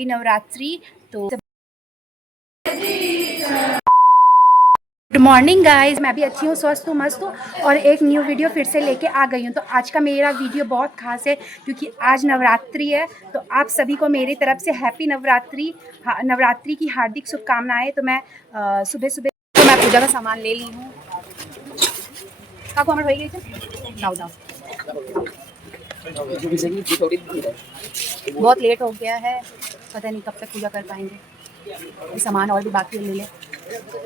Happy Navratri. तो good morning guys, मैं भी अच्छी हूँ, स्वस्थ हूँ, मस्त हूँ और एक न्यू वीडियो फिर से लेके आ गई हूँ। तो आज का मेरा वीडियो बहुत खास है क्योंकि आज नवरात्रि है। तो आप सभी को मेरी तरफ से हैप्पी नवरात्रि, नवरात्रि की हार्दिक शुभकामनाएं। तो मैं सुबह सुबह तो मैं पूजा का सामान ले ली हूँ। हो गई दाओ दाओ। बहुत लेट हो गया है, पता नहीं कब तक पूजा कर पाएंगे। सामान और भी बाकी ले ले,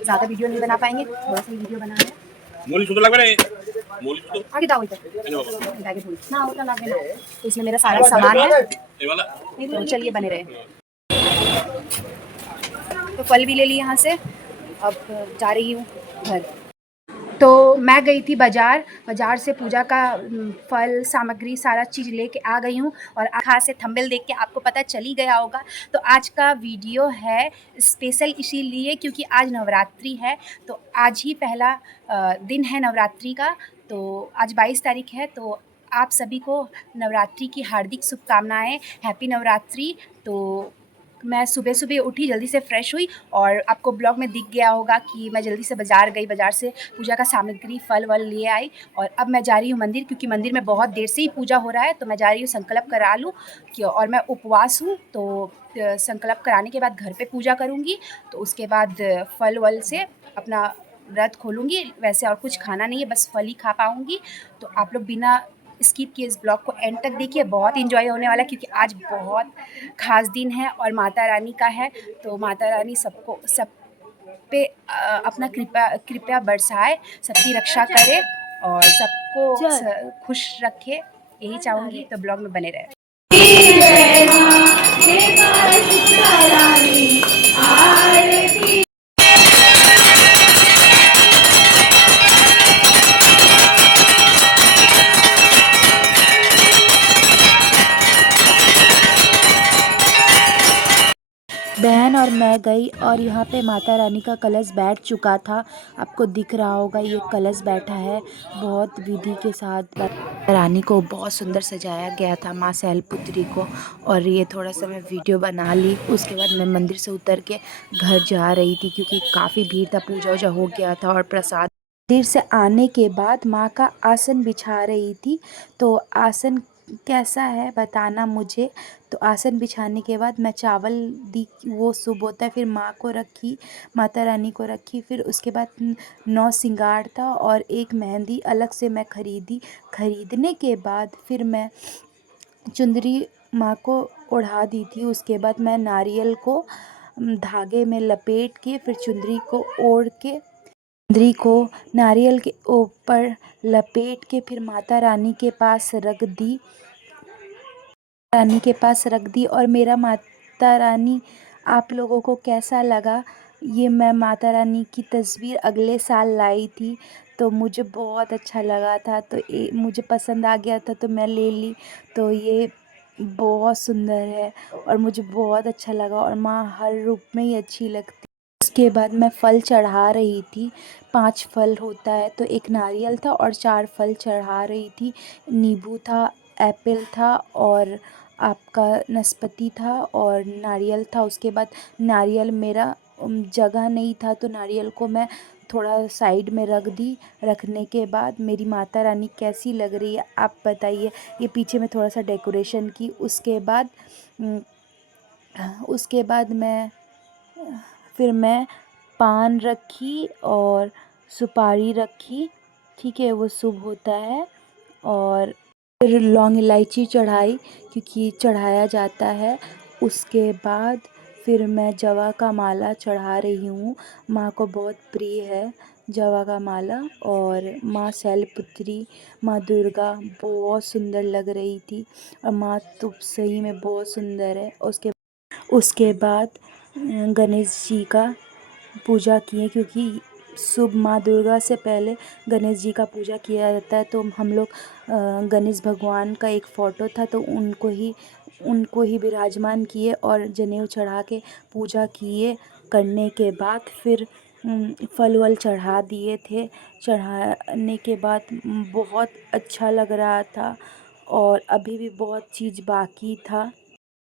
ज़्यादा वीडियो नहीं बना पाएंगे, थोड़ा सा वीडियो बना है। आगे दाओ इधर आगे बोल ना उतना लगे ना। तो इसमें मेरा सारा सामान है, तो चलिए बने रहे। तो फल भी ले ली यहाँ से, अब जा रही हूँ घर। तो मैं गई थी बाज़ार से पूजा का फल सामग्री सारा चीज़ लेके आ गई हूँ। और खास से थंबनेल देख के आपको पता चल ही गया होगा। तो आज का वीडियो है स्पेशल इसीलिए क्योंकि आज नवरात्रि है। तो आज ही पहला दिन है नवरात्रि का। तो आज 22 तारीख है। तो आप सभी को नवरात्रि की हार्दिक शुभकामनाएं, हैप्पी नवरात्रि। तो मैं सुबह सुबह उठी, जल्दी से फ्रेश हुई और आपको ब्लॉग में दिख गया होगा कि मैं जल्दी से बाज़ार गई, बाज़ार से पूजा का सामग्री फल वल ले आई। और अब मैं जा रही हूँ मंदिर क्योंकि मंदिर में बहुत देर से ही पूजा हो रहा है। तो मैं जा रही हूँ संकल्प करा लूँ कि, और मैं उपवास हूँ। तो संकल्प कराने के बाद घर पे पूजा करूँगी। तो उसके बाद फल वल से अपना व्रत खोलूँगी। वैसे और कुछ खाना नहीं है, बस फल ही खा पाऊँगी। तो आप लोग बिना स्किप किए इस ब्लॉग को एंड तक देखिए, बहुत एंजॉय होने वाला है क्योंकि आज बहुत खास दिन है और माता रानी का है। तो माता रानी सबको सब पे अपना कृपया बरसाए, सबकी रक्षा करे और सबको खुश रखे, यही चाहूँगी। तो ब्लॉग में बने रहे। बहन और मैं गई और यहाँ पे माता रानी का कलश बैठ चुका था। आपको दिख रहा होगा ये कलश बैठा है बहुत विधि के साथ। माता रानी को बहुत सुंदर सजाया गया था, माँ शैलपुत्री को। और ये थोड़ा सा मैं वीडियो बना ली। उसके बाद मैं मंदिर से उतर के घर जा रही थी क्योंकि काफ़ी भीड़ था, पूजा वूजा हो गया था और प्रसाद। मंदिर से आने के बाद माँ का आसन बिछा रही थी। तो आसन कैसा है बताना मुझे। तो आसन बिछाने के बाद मैं चावल दी, वो शुभ होता है। फिर माँ को रखी, माता रानी को रखी। फिर उसके बाद 9 श्रृंगार था और एक मेहंदी अलग से मैं खरीदी। खरीदने के बाद फिर मैं चुंदरी माँ को ओढ़ा दी थी। उसके बाद मैं नारियल को धागे में लपेट के फिर चुंदरी को ओढ़ के, चुंदरी को नारियल के ऊपर लपेट के फिर माता रानी के पास रख दी, और मेरा माता रानी आप लोगों को कैसा लगा। ये मैं माता रानी की तस्वीर अगले साल लाई थी तो मुझे बहुत अच्छा लगा था। तो मुझे पसंद आ गया था तो मैं ले ली। तो ये बहुत सुंदर है और मुझे बहुत अच्छा लगा और माँ हर रूप में ही अच्छी लगती। उसके बाद मैं फल चढ़ा रही थी। 5 फल होता है तो एक नारियल था और 4 फल चढ़ा रही थी। नींबू था, एप्पल था और आपका नाशपाती था और नारियल था। उसके बाद नारियल मेरा जगह नहीं था तो नारियल को मैं थोड़ा साइड में रख दी। रखने के बाद मेरी माता रानी कैसी लग रही है आप बताइए। ये पीछे में थोड़ा सा डेकोरेशन की। उसके बाद मैं पान रखी और सुपारी रखी, ठीक है, वो शुभ होता है। और फिर लौंग इलायची चढ़ाई क्योंकि चढ़ाया जाता है। उसके बाद फिर मैं जवा का माला चढ़ा रही हूँ। माँ को बहुत प्रिय है जवा का माला। और माँ शैलपुत्री, माँ दुर्गा बहुत सुंदर लग रही थी और माँ तो सही में बहुत सुंदर है। उसके बाद गणेश जी का पूजा किए क्योंकि शुभ माँ दुर्गा से पहले गणेश जी का पूजा किया जाता है। तो हम लोग गणेश भगवान का एक फ़ोटो था तो उनको ही विराजमान किए और जनेऊ चढ़ा के पूजा किए। करने के बाद फिर फल वल चढ़ा दिए थे। चढ़ाने के बाद बहुत अच्छा लग रहा था और अभी भी बहुत चीज़ बाकी था।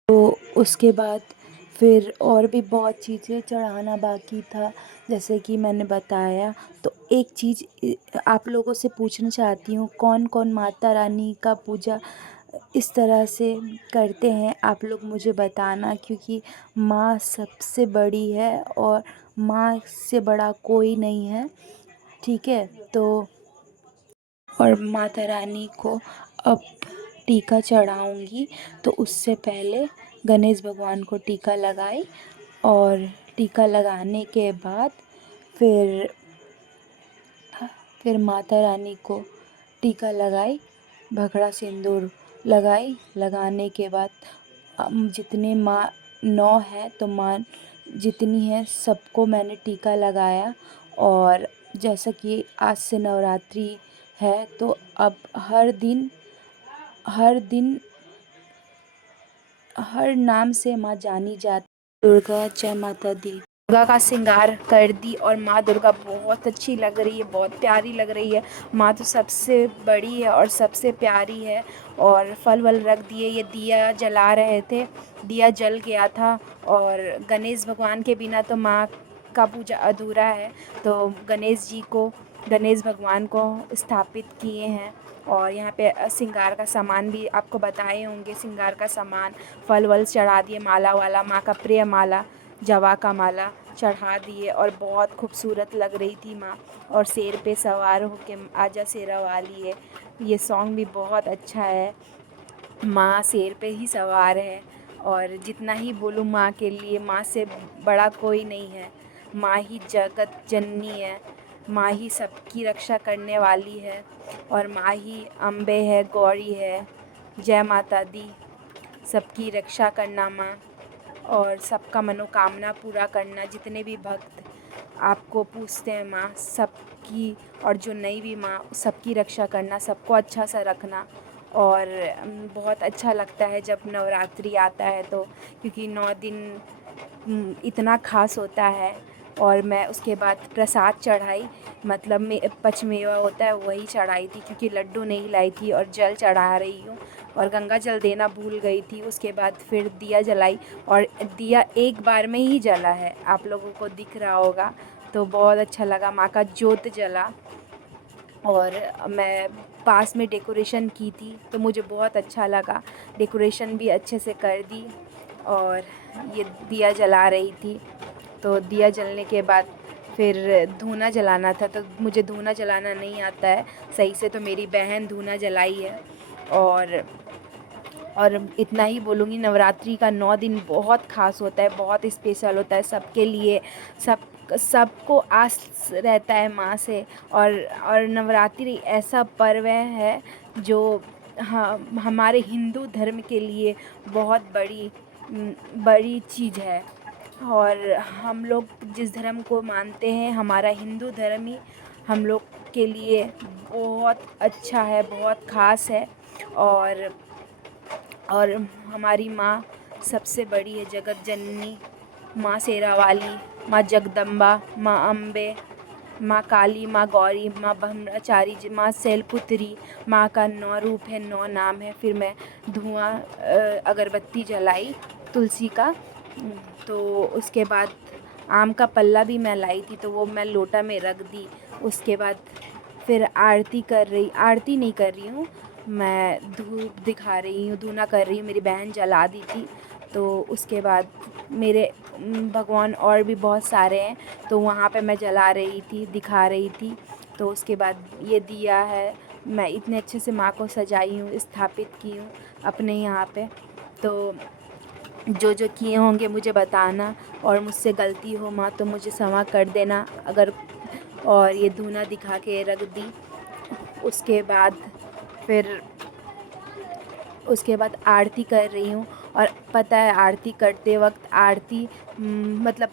तो उसके बाद फिर और भी बहुत चीज़ें चढ़ाना बाकी था, जैसे कि मैंने बताया। तो एक चीज़ आप लोगों से पूछना चाहती हूँ, कौन कौन माता रानी का पूजा इस तरह से करते हैं, आप लोग मुझे बताना, क्योंकि माँ सबसे बड़ी है और माँ से बड़ा कोई नहीं है। ठीक है, तो और माता रानी को अब टीका चढ़ाऊंगी, तो उससे पहले गणेश भगवान को टीका लगाई, और टीका लगाने के बाद फिर माता रानी को टीका लगाई, भगड़ा सिंदूर लगाई। लगाने के बाद जितने माँ 9 है, तो माँ जितनी है सबको मैंने टीका लगाया। और जैसा कि आज से नवरात्रि है, तो अब हर दिन हर नाम से माँ जानी जाती। दुर्गा, जय माता दी। दुर्गा का श्रृंगार कर दी, और माँ दुर्गा बहुत अच्छी लग रही है, बहुत प्यारी लग रही है। माँ तो सबसे बड़ी है और सबसे प्यारी है। और फल वल रख दिए, ये दिया जला रहे थे, दिया जल गया था। और गणेश भगवान के बिना तो माँ का पूजा अधूरा है, तो गणेश भगवान को स्थापित किए हैं। और यहाँ पे श्रृंगार का सामान भी आपको बताए होंगे, श्रृंगार का सामान फल वल चढ़ा दिए, माला वाला, माँ का प्रिय माला, जवा का माला चढ़ा दिए, और बहुत खूबसूरत लग रही थी माँ। और शेर पे सवार होके आजा शेरा वाली है, ये सॉन्ग भी बहुत अच्छा है। माँ शेर पे ही सवार है, और जितना ही बोलूँ माँ के लिए, माँ से बड़ा कोई नहीं है। माँ ही जगत जननी है, माँ ही सबकी रक्षा करने वाली है, और माँ ही अम्बे है, गौरी है। जय माता दी। सबकी रक्षा करना माँ, और सबका मनोकामना पूरा करना। जितने भी भक्त आपको पूछते हैं माँ, सबकी, और जो नहीं भी माँ, सबकी रक्षा करना, सबको अच्छा सा रखना। और बहुत अच्छा लगता है जब नवरात्रि आता है तो, क्योंकि 9 दिन इतना खास होता है। और मैं उसके बाद प्रसाद चढ़ाई, मतलब पचमेवा होता है वही चढ़ाई थी, क्योंकि लड्डू नहीं लाई थी, और जल चढ़ा रही हूँ, और गंगा जल देना भूल गई थी। उसके बाद फिर दिया जलाई, और दिया एक बार में ही जला है, आप लोगों को दिख रहा होगा, तो बहुत अच्छा लगा। माँ का ज्योत जला, और मैं पास में डेकोरेशन की थी, तो मुझे बहुत अच्छा लगा, डेकोरेशन भी अच्छे से कर दी। और ये दिया जला रही थी, तो दिया जलने के बाद फिर धूना जलाना था, तो मुझे धूना जलाना नहीं आता है सही से, तो मेरी बहन धूना जलाई है। और इतना ही बोलूँगी, नवरात्रि का 9 दिन बहुत ख़ास होता है, बहुत स्पेशल होता है सबके लिए। सबको आस रहता है माँ से। और नवरात्रि ऐसा पर्व है जो हमारे हिंदू धर्म के लिए बहुत बड़ी चीज़ है। और हम लोग जिस धर्म को मानते हैं, हमारा हिंदू धर्म ही हम लोग के लिए बहुत अच्छा है, बहुत ख़ास है। और हमारी माँ सबसे बड़ी है, जगत जननी, माँ शेरा वाली, माँ जगदम्बा, माँ अम्बे, माँ काली, माँ गौरी, माँ ब्रह्मचारी, माँ शैलपुत्री। माँ का 9 रूप है, 9 नाम है। फिर मैं धुआं अगरबत्ती जलाई तुलसी का, तो उसके बाद आम का पल्ला भी मैं लाई थी, तो वो मैं लोटा में रख दी। उसके बाद फिर आरती नहीं कर रही हूँ, मैं धूप दिखा रही हूँ, धूना कर रही हूँ, मेरी बहन जला दी थी। तो उसके बाद मेरे भगवान और भी बहुत सारे हैं, तो वहाँ पे मैं जला रही थी, दिखा रही थी। तो उसके बाद ये दिया है, मैं इतने अच्छे से माँ को सजाई हूँ, स्थापित की हूँ अपने यहाँ पे। तो जो जो किए होंगे मुझे बताना, और मुझसे गलती हो माँ तो मुझे क्षमा कर देना अगर। और ये धूना दिखा के रख दी। उसके बाद फिर आरती कर रही हूँ। और पता है, आरती करते वक्त मतलब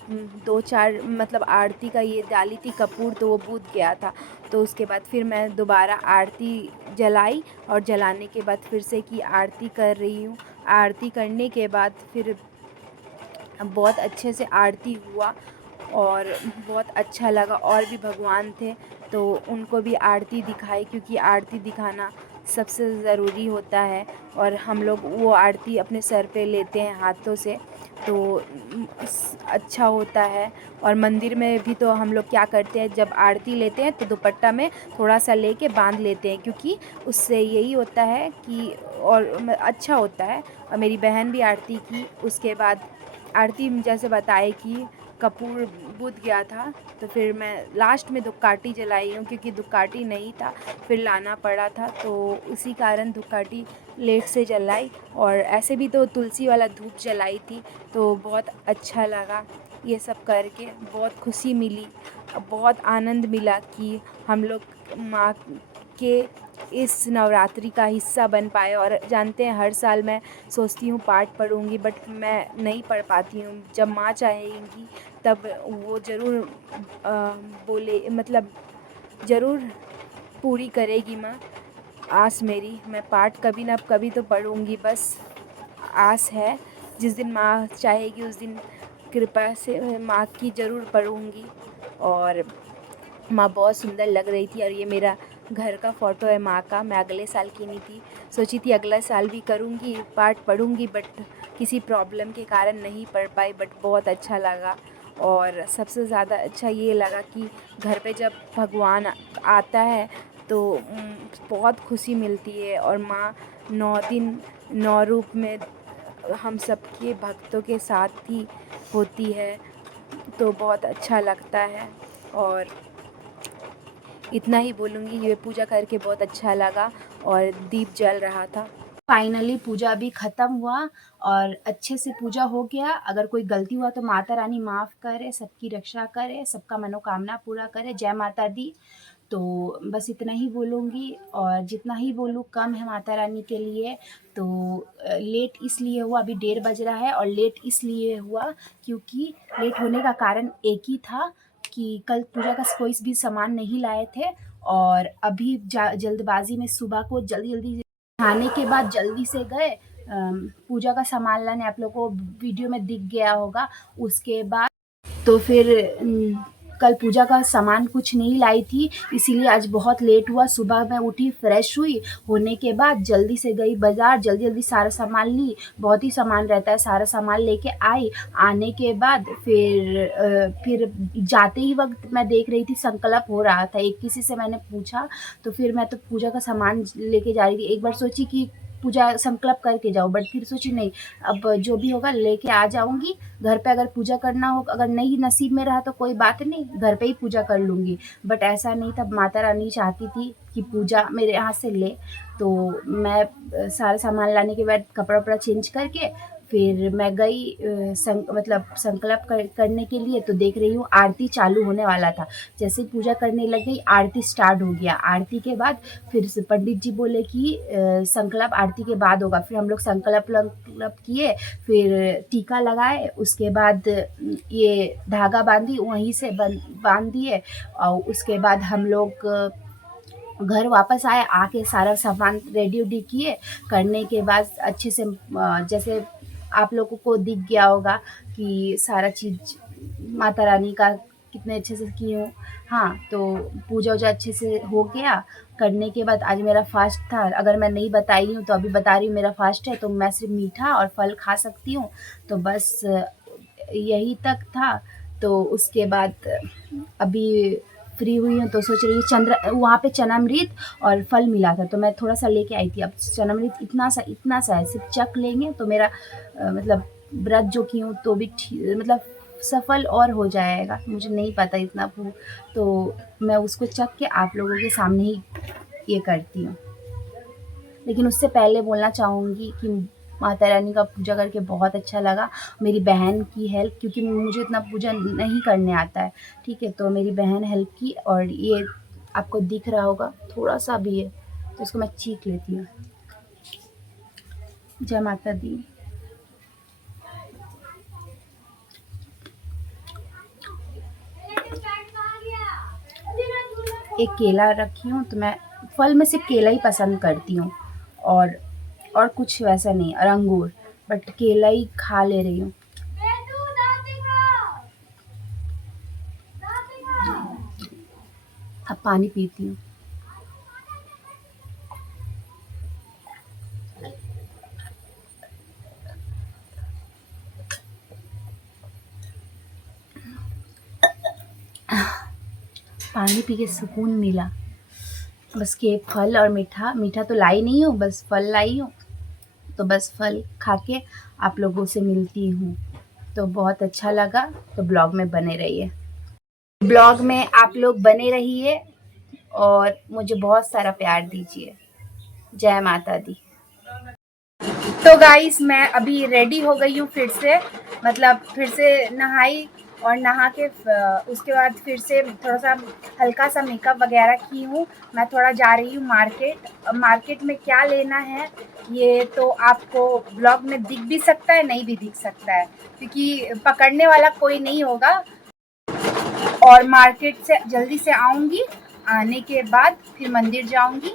2-4 मतलब आरती का ये डाली थी कपूर, तो वो बुझ गया था। तो उसके बाद फिर मैं दोबारा आरती जलाई, और जलाने के बाद फिर से की आरती कर रही हूँ। आरती करने के बाद फिर बहुत अच्छे से आरती हुआ, और बहुत अच्छा लगा। और भी भगवान थे, तो उनको भी आरती दिखाई, क्योंकि आरती दिखाना सबसे ज़रूरी होता है। और हम लोग वो आरती अपने सर पे लेते हैं हाथों से, तो अच्छा होता है। और मंदिर में भी तो हम लोग क्या करते हैं, जब आरती लेते हैं तो दुपट्टा में थोड़ा सा लेके बांध लेते हैं, क्योंकि उससे यही होता है कि और अच्छा होता है। और मेरी बहन भी आरती की, उसके बाद आरती जैसे बताए कि कपूर बुझ गया था, तो फिर मैं लास्ट में धूपकाठी जलाई हूँ, क्योंकि धूपकाठी नहीं था, फिर लाना पड़ा था, तो उसी कारण धूपकाठी लेट से जलाई। और ऐसे भी तो तुलसी वाला धूप जलाई थी, तो बहुत अच्छा लगा ये सब करके, बहुत खुशी मिली, बहुत आनंद मिला कि हम लोग माँ के इस नवरात्रि का हिस्सा बन पाए। और जानते हैं हर साल मैं सोचती हूँ पाठ पढ़ूँगी, बट मैं नहीं पढ़ पाती हूँ। जब माँ चाहेंगी तब वो ज़रूर बोले, मतलब ज़रूर पूरी करेगी माँ आस मेरी। मैं पाठ कभी ना कभी तो पढ़ूँगी, बस आस है। जिस दिन माँ चाहेगी उस दिन कृपा से माँ की ज़रूर पढ़ूँगी। और माँ बहुत सुंदर लग रही थी। और ये मेरा घर का फ़ोटो है माँ का, मैं अगले साल कीनी थी। सोची थी अगला साल भी करूँगी, पाठ पढ़ूँगी, बट किसी प्रॉब्लम के कारण नहीं पढ़ पाई, बट बहुत अच्छा लगा। और सबसे ज़्यादा अच्छा ये लगा कि घर पे जब भगवान आता है तो बहुत खुशी मिलती है। और माँ 9 दिन 9 रूप में हम सबके भक्तों के साथ ही होती है, तो बहुत अच्छा लगता है। और इतना ही बोलूँगी, ये पूजा करके बहुत अच्छा लगा और दीप जल रहा था। फाइनली पूजा भी ख़त्म हुआ और अच्छे से पूजा हो गया। अगर कोई गलती हुआ तो माता रानी माफ़ करे, सबकी रक्षा करे, सबका मनोकामना पूरा करे। जय माता दी। तो बस इतना ही बोलूँगी, और जितना ही बोलूँ कम है माता रानी के लिए। तो लेट इसलिए हुआ, अभी 1:30 बज रहा है, और लेट इसलिए हुआ क्योंकि लेट होने का कारण एक ही था कि कल पूजा का कोई भी सामान नहीं लाए थे, और अभी जल्दबाजी में सुबह को जल्दी जल्दी नहाने के बाद जल्दी से गए पूजा का सामान लाने। आप लोगों को वीडियो में दिख गया होगा। उसके बाद तो फिर कल पूजा का सामान कुछ नहीं लाई थी, इसीलिए आज बहुत लेट हुआ। सुबह मैं उठी, फ्रेश हुई, होने के बाद जल्दी से गई बाज़ार, जल्दी जल्दी सारा सामान ली। बहुत ही सामान रहता है, सारा सामान लेके आई। आने के बाद फिर जाते ही वक्त मैं देख रही थी संकल्प हो रहा था। एक किसी से मैंने पूछा, तो फिर मैं तो पूजा का सामान लेके जा रही थी। एक बार सोची कि पूजा संकल्प करके जाओ, बट फिर सोची नहीं, अब जो भी होगा लेके आ जाऊँगी। घर पे अगर पूजा करना हो, अगर नहीं नसीब में रहा तो कोई बात नहीं, घर पे ही पूजा कर लूँगी। बट ऐसा नहीं था, माता रानी चाहती थी कि पूजा मेरे यहाँ से ले। तो मैं सारा सामान लाने के बाद कपड़ा-वपड़ा चेंज करके फिर मैं गई मतलब संकल्प करने के लिए। तो देख रही हूँ आरती चालू होने वाला था। जैसे ही पूजा करने लग गई, आरती स्टार्ट हो गया। आरती के बाद फिर से पंडित जी बोले कि संकल्प आरती के बाद होगा। फिर हम लोग संकल्प किए, फिर टीका लगाए, उसके बाद ये धागा बांधी, वहीं से बांध दिए। और उसके बाद हम लोग घर वापस आए, आके सारा सामान रेडी उडी किए। करने के बाद अच्छे से जैसे आप लोगों को दिख गया होगा कि सारा चीज़ माता रानी का कितने अच्छे से की हूँ। हाँ, तो पूजा वूजा अच्छे से हो गया। करने के बाद आज मेरा फास्ट था, अगर मैं नहीं बताई हूँ तो अभी बता रही हूँ, मेरा फास्ट है, तो मैं सिर्फ मीठा और फल खा सकती हूँ। तो बस यही तक था। तो उसके बाद अभी फ्री हुई हूँ, तो सोच रही हूँ वहाँ पे चनामृत और फल मिला था, तो मैं थोड़ा सा लेके आई थी। अब चनामृत इतना सा है, सिर्फ चख लेंगे तो मेरा मतलब व्रत जो की हूँ तो भी मतलब सफल और हो जाएगा। मुझे नहीं पता इतना तो मैं उसको चख के आप लोगों के सामने ही ये करती हूँ। लेकिन उससे पहले बोलना चाहूँगी कि माता रानी का पूजा करके बहुत अच्छा लगा। मेरी बहन की हेल्प, क्योंकि मुझे इतना पूजा नहीं करने आता है, ठीक है? तो मेरी बहन हेल्प की, और ये आपको दिख रहा होगा थोड़ा-सा भी है, तो इसको मैं चीख लेती हूँ। जय माता दी। एक केला रखी हूँ, तो मैं फल में सिर्फ़ केला ही पसंद करती हूँ, और और कुछ वैसा नहीं, और अंगूर, बट केला ही खा ले रही हूँ। अब पानी पीती हूँ। पानी पी के सुकून मिला। बस के फल और मीठा मीठा तो लाई नहीं हूँ, बस फल लाई हूँ। तो बस फल खा के आप लोगों से मिलती हूँ। तो बहुत अच्छा लगा, तो ब्लॉग में बने रहिए। ब्लॉग में आप लोग बने रहिए और मुझे बहुत सारा प्यार दीजिए। जय माता दी। तो गाइस मैं अभी रेडी हो गई हूँ फिर से, मतलब फिर से नहाई और नहा के उसके बाद फिर से थोड़ा सा हल्का सा मेकअप वगैरह की हूँ। मैं थोड़ा जा रही हूँ मार्केट। मार्केट में क्या लेना है ये तो आपको ब्लॉग में दिख भी सकता है, नहीं भी दिख सकता है, क्योंकि पकड़ने वाला कोई नहीं होगा। और मार्केट से जल्दी से आऊँगी, आने के बाद फिर मंदिर जाऊँगी,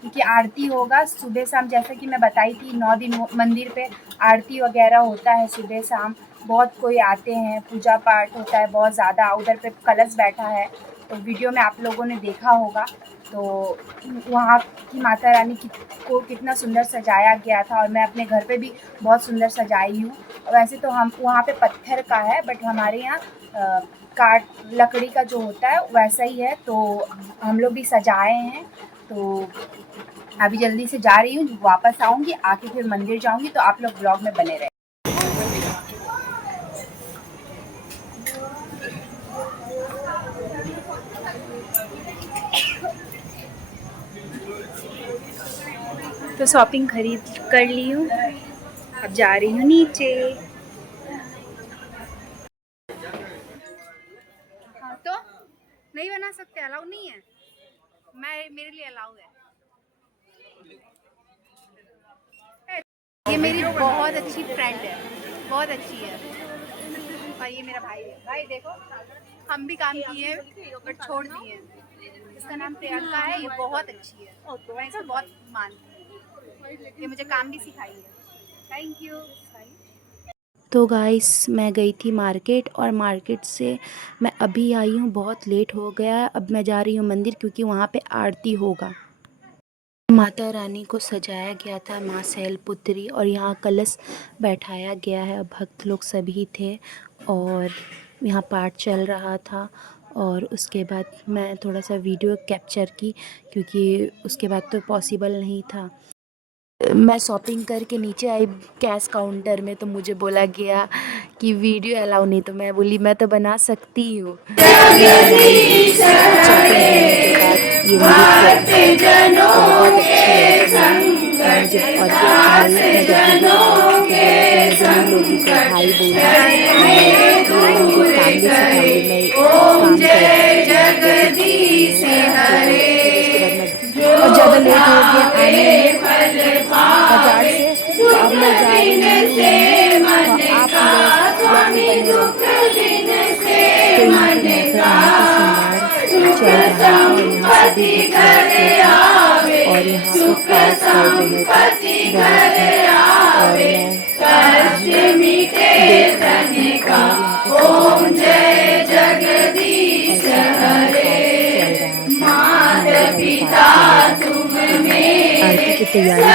क्योंकि आरती होगा सुबह शाम। जैसा कि मैं बताई थी 9 दिन मंदिर पे आरती वगैरह होता है सुबह शाम। बहुत कोई आते हैं, पूजा पाठ होता है बहुत ज़्यादा। उधर पे कलश बैठा है, तो वीडियो में आप लोगों ने देखा होगा। तो वहाँ की माता रानी को कितना सुंदर सजाया गया था, और मैं अपने घर पे भी बहुत सुंदर सजाई हूँ। वैसे तो हम वहाँ पे पत्थर का है, बट हमारे यहाँ काट लकड़ी का जो होता है वैसा ही है, तो हम लोग भी सजाए हैं। तो अभी जल्दी से जा रही हूँ, वापस आऊँगी, आके फिर मंदिर जाऊँगी। तो आप लोग ब्लॉग में बने रहे। तो शॉपिंग खरीद कर ली हूँ, अब जा रही हूँ नीचे। हाँ तो नहीं बना सकते, अलाउ नहीं है। मेरे लिए अलाउ है। ये मेरी बहुत अच्छी फ्रेंड है, बहुत अच्छी है। और ये मेरा भाई है। भाई देखो, हम भी काम किए बट छोड़ दिए। इसका नाम प्रियंका है, ये बहुत अच्छी है, मैं इसको बहुत मानती हूँ। ये मुझे काम भी सिखाई है। Thank you. तो गाइस मैं गई थी मार्केट और मार्केट से मैं अभी आई हूँ, बहुत लेट हो गया। अब मैं जा रही हूँ मंदिर क्योंकि वहाँ पे आरती होगा। माता रानी को सजाया गया था, माँ शैलपुत्री, और यहाँ कलश बैठाया गया है। भक्त लोग सभी थे और यहाँ पाठ चल रहा था। और उसके बाद मैं थोड़ा सा वीडियो कैप्चर की क्योंकि उसके बाद तो पॉसिबल नहीं था। मैं शॉपिंग करके नीचे आई कैश काउंटर में, तो मुझे बोला गया कि वीडियो अलाउ नहीं। तो मैं बोली मैं तो बना सकती हूँ। मैं बनाई शॉपिंग करने के बाद ये मेरी बहुत अच्छी है। और भाई मैं जब वीडियो लोगी तो भाई बोला ये मुझे काम भी सिखाइए, मैं काम करती हूँ। और ज़्यादा लेट हो गया आने में बाजार से, तो अब मैं जा रही हूँ। तो आप लोग ब्लॉग में बने रहो। तो यहाँ पे माता रानी का श्रृंगार चल रहा है और यहाँ सभी और यहाँ पे पास है बहुत है। और मैं देख रही हूँ ओम जय जगदीश हरे, माता पिता तुम मेरे, आरती की तैयारी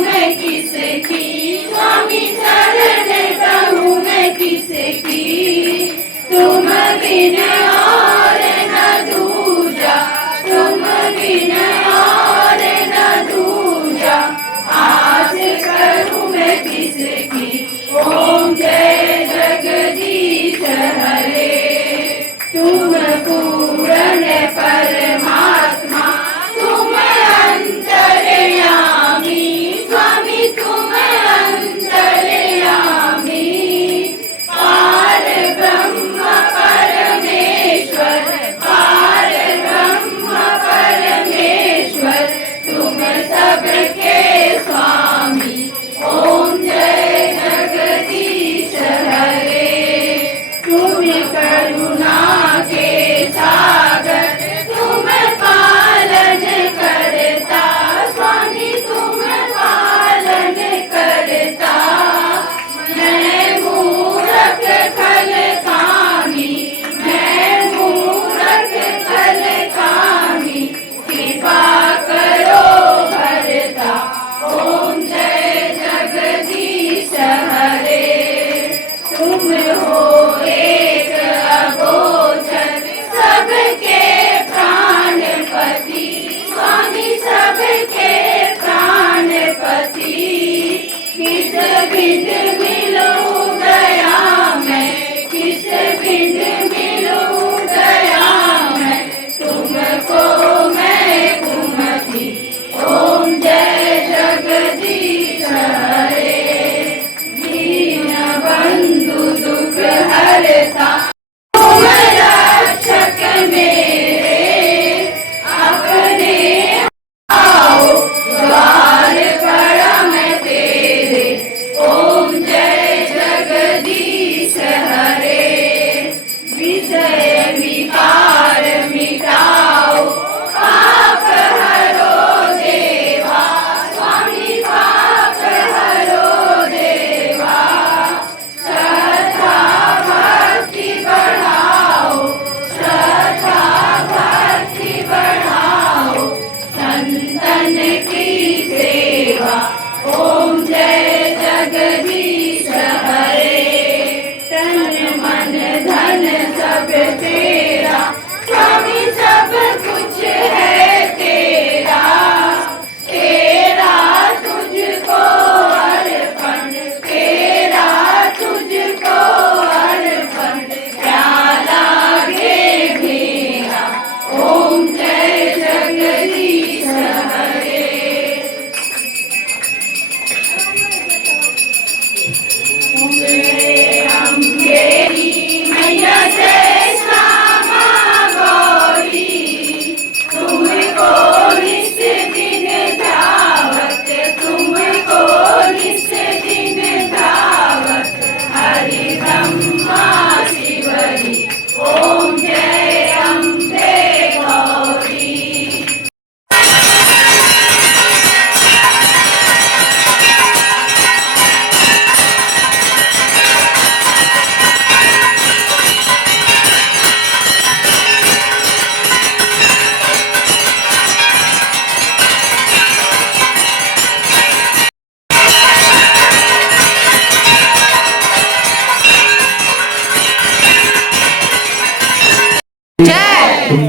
मैं किसे की, स्वामी शरण कहूँ मैं किसे की, तुम बिन और न दूजा, तुम बिन और न दूजा, आस करूँ मैं किसे की। ओम जय जगदीश हरे, तुम पूर्ण परमात्मा, तुम अंतर्यामी, स्वामी तुम अंतर्यामी, पार ब्रह्म परमेश्वर, पार ब्रह्म परमेश्वर, तुम सबके स्वामी। ओम जय जगदीश हरे, तुम करुणा के सागर, तुम पालन करता, स्वामी तुम पालन करता, मैं मूरख खल कामी, मैं मूरख खल कामी, कृपा करो भरता। ओम जय जगदीश हरे, तुम हो एक अगोचर,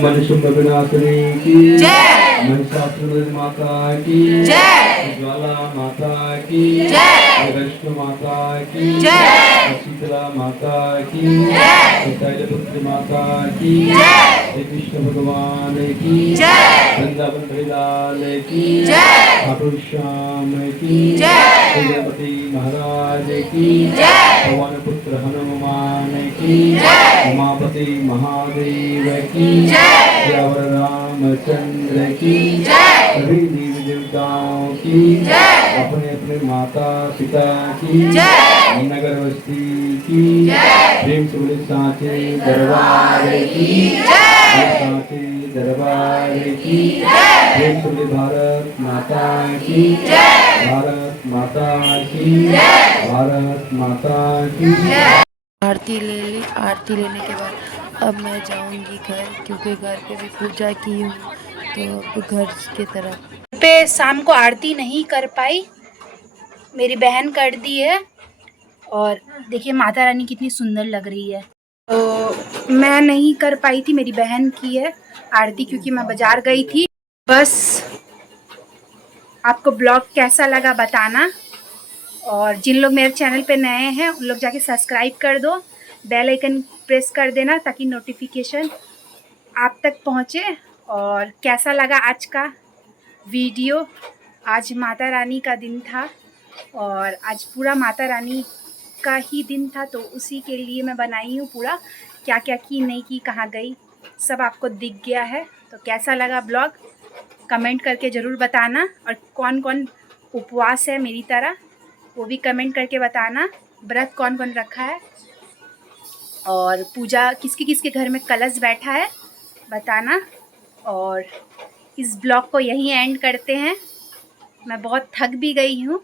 मनुष्य विनाशिनी की जय। महिषासुर माता की जय। ज्वाला माता की जय। वैष्णो माता की जय। शीतला माता की जय। शैलपुत्री माता की जय। श्री कृष्ण भगवान की जय। वृंदावन हरिलाल की जय। खाटू श्याम की जय। श्री गणपति महाराज की जय। पवन पुत्र हनुमान की जय। उमापति महादेव की जय। सियावर रामचंद्र की जय। सभी देवी देवताओं की जय। अपने अपने माता पिता की जय। नगर बस्ती की जय। प्रेम से बोले सांचे दरबार की जय। सांचे दरबार की जय। प्रेम से बोले भारत माता की जय। भारत माता की जय। भारत माता की आरती ले ली। आरती लेने के बाद अब मैं जाऊंगी घर, क्योंकि घर पे भी पूजा की हूँ, तो अब घर की तरफ। पे शाम को आरती नहीं कर पाई, मेरी बहन कर दी है। और देखिए माता रानी कितनी सुंदर लग रही है। तो मैं नहीं कर पाई थी, मेरी बहन की है आरती, क्योंकि मैं बाजार गई थी। बस आपको ब्लॉग कैसा लगा बताना, और जिन लोग मेरे चैनल पे नए हैं उन लोग जाके सब्सक्राइब कर दो, बेल आइकन प्रेस कर देना ताकि नोटिफिकेशन आप तक पहुँचे। और कैसा लगा आज का वीडियो। आज माता रानी का दिन था और आज पूरा माता रानी का ही दिन था, तो उसी के लिए मैं बनाई हूँ पूरा। क्या क्या की नहीं की, कहाँ गई, सब आपको दिख गया है। तो कैसा लगा ब्लॉग कमेंट करके ज़रूर बताना, और कौन कौन उपवास है मेरी तरह वो भी कमेंट करके बताना। व्रत कौन कौन रखा है और पूजा किसके किसके घर में कलश बैठा है बताना। और इस ब्लॉग को यहीं एंड करते हैं। मैं बहुत थक भी गई हूँ,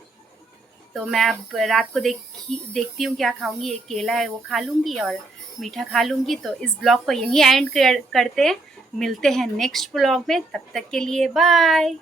तो मैं अब रात को देखती हूँ क्या खाऊंगी। एक केला है वो खा लूँगी और मीठा खा लूँगी। तो इस ब्लॉग को यहीं एंड करते हैं। मिलते हैं नेक्स्ट ब्लॉग में, तब तक के लिए बाय।